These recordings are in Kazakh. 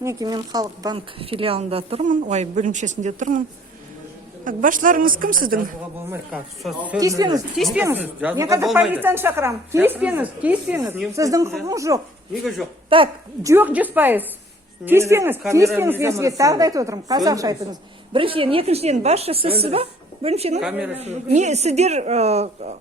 Мінекей мен Халық банк филиалында тұрмын, бөлімшесінде тұрмын. Басшыларыңыз кім сіздің? Тиіспеңіз. Мен қазір полицияны шақырамын. Тиіспеңіз. Сіздің құқыңыз жоқ. Неге жоқ? Так, жоқ 100%. Тиіспеңіз. Мен сізге тағы да айтып отырмын. Қазақша айтыңыз. Біріншіден, екіншіден, басшы сізсіз ба? Бөлімшенің? Сіздер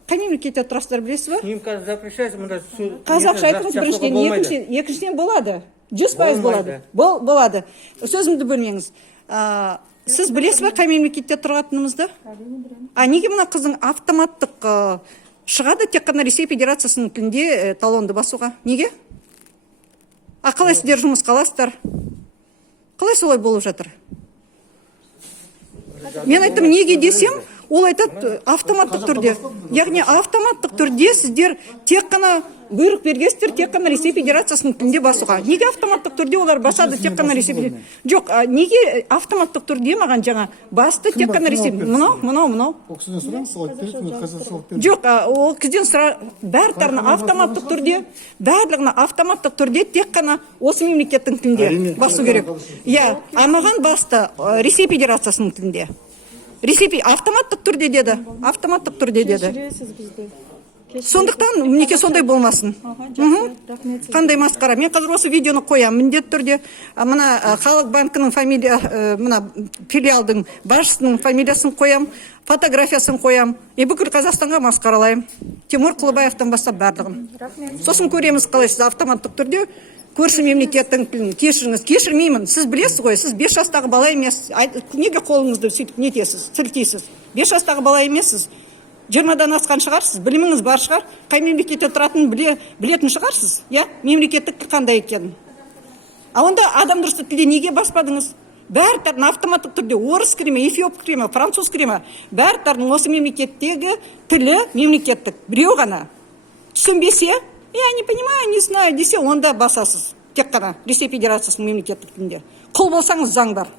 қай мемлекетте тұрасыздар білесіз ба? Снимка запрещается, мұнда қазақша айтыңыз біріншіден, екіншіден болады. 100% болады. Болады. Сөзімді бөлмеңіз. Сіз білесіз ба қай мемлекетте тұрғанымызды? Неге мына қыздың автоматтық шығады тек қана Ресей Федерациясының тілінде талонды басуға? Неге? Қалай сіздер жұмыс қаласыздар? Қалай солай болып жатыр? Мен айттым, неге десем, ол айтады автоматтық түрде. Яғни автоматтық түрде сіздер тек қана бұйрық бергенсіздер, тек қана Ресей Федерациясының тілінде басуға. Неге автоматтық түрде олар басады тек қана Ресей Федерациясының? Жоқ, неге автоматтық түрде маған жаңа басты тек қана Ресей? Мынау. Ол кісіден сұраңыз, солай береді, қазір салып береді. Жоқ, ол кісіден барлығына автоматтық түрде тек қана осы мемлекеттің тілінде басу керек. Маған басты Ресей Федерациясының тілінде. Автоматтық түрде деді. Сондықтан неке сондай болмасын. Қандай масқара. Мен қазір осы видеоны қоям. Міндетті түрде мына Халық банкінің филиалдың басшысының фамилиясын қоям, фотографиясын қоям. Бүкіл Қазақстанға масқаралайым. Тимур Құлыбаевтан бастап барлығын. Сосын көреміз қалай сіз автоматтық түрде көрші мемлекеттің тілін кешірмеймін. Сіз білесіз ғой, сіз 5 жастағы бала емессіз. Неге қолыңызды сөйтіп нетесіз, сілтейсіз? 5 жастағы бала емессіз. 20-дан асқан шығарсыз, біліміңіз бар шығар, қай мемлекетте тұратынын білетін шығарсыз, мемлекеттік қандай екенін. Онда адам дұрысты тілде неге баспадыңыз? Бәрі автоматтық түрде орыс кіреме, эфиоп кіреме, француз кіреме, бәрі осы мемлекеттегі тілі мемлекеттік. Біреу ғана түсінбесе, я не понимаю, не знаю десе, онда басасыз. Тек қана Ресей Федерациясының мемлекеттік тілінде. Құл болсаңыз заң бар.